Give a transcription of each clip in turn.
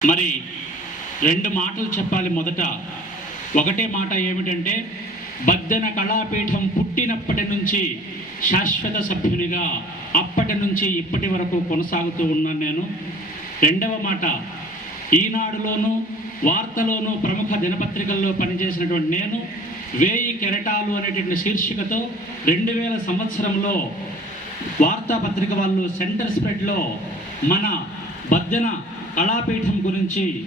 మరి రెండు మాటలు చెప్పాలి మొదట. ఒకటే మాట ఏమిటంటే బద్దెన కళాపీఠం పుట్టినప్పటి నుంచి శాశ్వత సభ్యునిగా అప్పటి నుంచి ఇప్పటి వరకు కొనసాగుతూ ఉన్నాను నేను. రెండవ మాట ఈనాడులోను వార్తలోను ప్రముఖ దినపత్రికల్లో పనిచేసినటువంటి నేను వేయి కెరటాలు అనేటువంటి శీర్షికతో రెండు వేల సంవత్సరంలో వార్తాపత్రిక వాళ్ళు సెంటర్ స్ప్రెడ్లో మన బద్దెన కళాపీఠం గురించి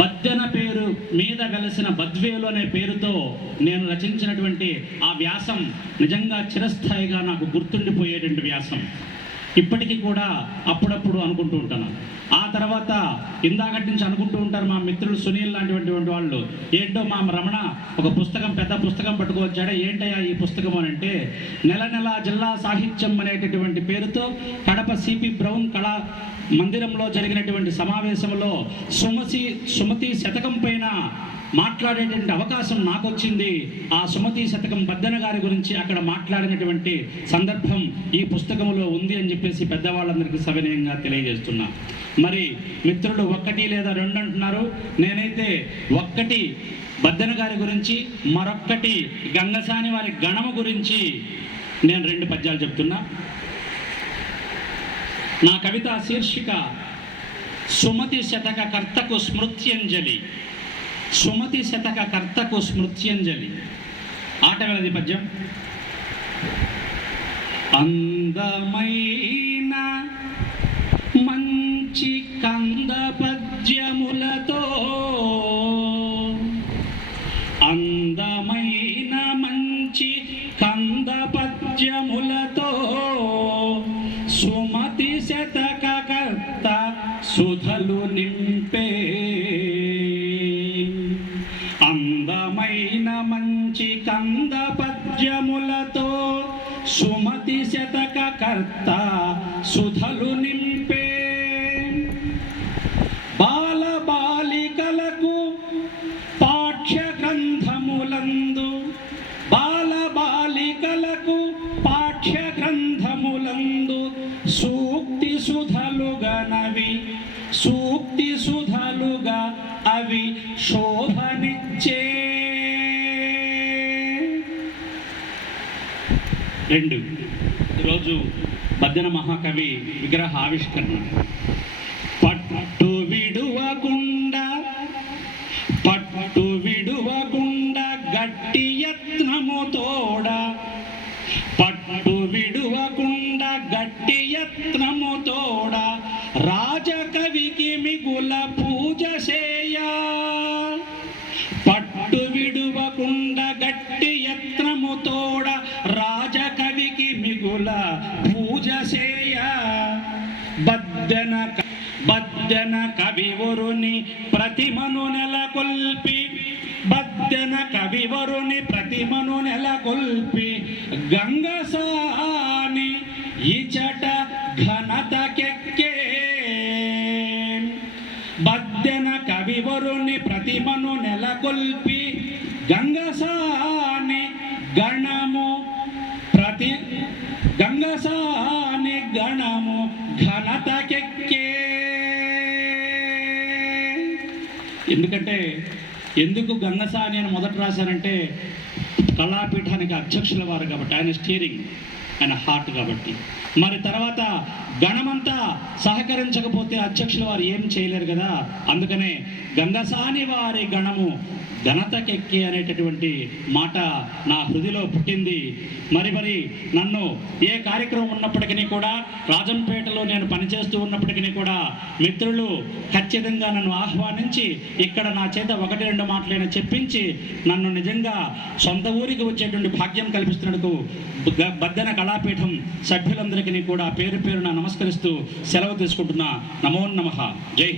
బద్దెన పేరు మీద వెలసిన బద్వేలు అనే పేరుతో నేను రచించినటువంటి ఆ వ్యాసం నిజంగా చిరస్థాయిగా నాకు గుర్తుండిపోయేటువంటి వ్యాసం. ఇప్పటికీ కూడా అప్పుడప్పుడు అనుకుంటూ ఉంటాను. ఆ తర్వాత ఇందాకటి నుంచి అనుకుంటూ ఉంటారు మా మిత్రులు సునీల్ లాంటివంటి వాళ్ళు ఏంటో మా రమణ ఒక పుస్తకం పెద్ద పుస్తకం పట్టుకోవచ్చాడా? ఏంటయ్యా ఈ పుస్తకం? అని అంటే నెల నెల జిల్లా సాహిత్యం అనేటటువంటి పేరుతో కడప సిపి బ్రౌన్ కళా మందిరంలో జరిగినటువంటి సమావేశంలో సుమసి సుమతి శతకం పైన మాట్లాడేటువంటి అవకాశం నాకు వచ్చింది ఆ సుమతి శతకం బద్దన గారి గురించి అక్కడ మాట్లాడినటువంటి సందర్భం ఈ పుస్తకంలో ఉంది అని చెప్పి చెప్పేసి పెద్దవాళ్ళందరికీ సవినయంగా తెలియజేస్తున్నా. మరి మిత్రులు ఒక్కటి లేదా రెండు అంటున్నారు. నేనైతే ఒక్కటి బద్దన గారి గురించి మరొక్కటి గంగసాని వారి గణము గురించి నేను రెండు పద్యాలు చెప్తున్నా. నా కవిత శీర్షిక సుమతి శతక కర్తకు స్మృత్యంజలి. సుమతి శతక కర్తకు స్మృత్యంజలి. ఆట వెళ్ళది పద్యం. అందమైన మంచి కంద పద్యములతో అందమైన మంచి కంద పద్యములతో సుమతి శతక కర్త సుధలు నింపే అందమైన మంచి కంద పద్యములతో సుమతి శతక కర్త సుధలు నింపే. బాల బాలికలకు పాఠ్య గ్రంథములందు. బాల బాలికలకు పాఠ్య గ్రంథములందు. సూక్తి సుధలుగనవి సూక్తి సుధలుగా అవి శోభనిచ్చే. రెండు. ఈరోజు బద్దెన మహాకవి విగ్రహ ఆవిష్కరణ. పట్టు విడువకుండా పట్టు విడువకుండా గట్టి యత్నము తోడ పట్టు విడువకుండా గట్టి యత్నము తోడ రాజకవికి మిగుల పూజ చేయ. పట్టు విడువకుండా గట్టి యత్నము తోడ రాజ బద్దన బద్దన కవివరుని ప్రతిమను నెలకొల్పి. బద్దన కవివరుని ప్రతిమను నెలకొల్పి. గంగసాని ఇచట ఘనతకెక్కే. బద్దెన కవివరుని ప్రతిమను నెలకొల్పి. గంగసాని గణము ప్రతి గంగసాని గణము ఘనతకెక్కే. ఎందుకంటే ఎందుకు గంగసాని అని మొదట రాశారంటే కళాపీఠానికి అధ్యక్షుల వారు కాబట్టి ఆయన స్టీరింగ్ ఆయన హార్ట్ కాబట్టి. మరి తర్వాత గణమంతా సహకరించకపోతే అధ్యక్షుల వారు ఏం చేయలేరు కదా? అందుకనే గంగసాని వారి గణము ఘనతకెక్కి అనేటటువంటి మాట నా హృదిలో పుట్టింది. మరి మరి నన్ను ఏ కార్యక్రమం ఉన్నప్పటికీ కూడా రాజంపేటలో నేను పనిచేస్తూ ఉన్నప్పటికీ కూడా మిత్రులు ఖచ్చితంగా నన్ను ఆహ్వానించి ఇక్కడ నా చేత ఒకటి రెండు మాటలైనా చెప్పించి నన్ను నిజంగా సొంత ఊరికి వచ్చేటువంటి భాగ్యం కల్పిస్తున్నందుకు బద్దెన కళాపీఠం సభ్యులందరికీ కూడా పేరు పేరున నమస్కరిస్తూ సెలవు తీసుకుంటున్నా. నమో నమ. జై